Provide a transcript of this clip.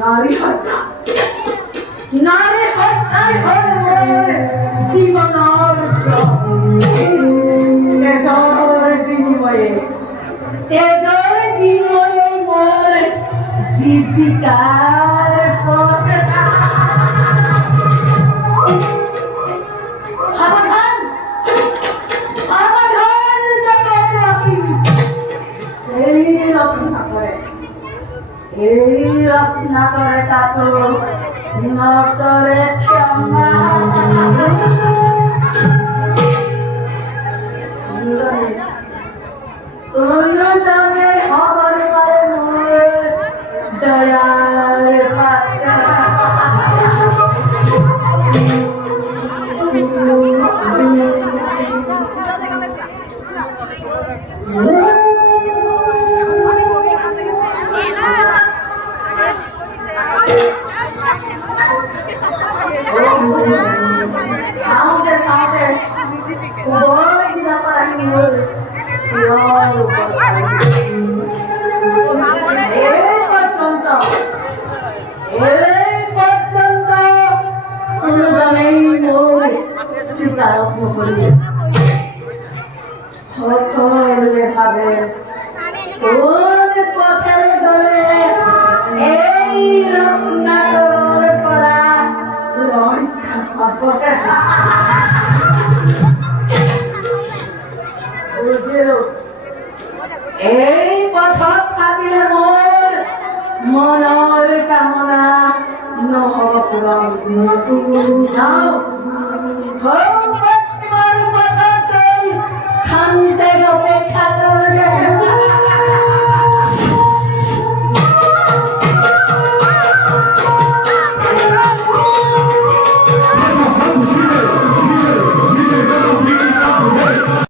নারী হত্যা নারী হত্যাই হয় মোর জীবনের তেজর বিনিময়ে মোর জীবিকার সমাধান সমাধান জগৎ রাখি এই রচনা করে তাতো ন করে ক্ষমা কোন জানে হবার পারে মোর দয়ার পাতা ভাবে কোন পথের দলে এই রত্নাকর পরা রক্ষা পাব এই পথত থাকিলে মোর মনৰ কামনা নহব পূৰণ যাওঁ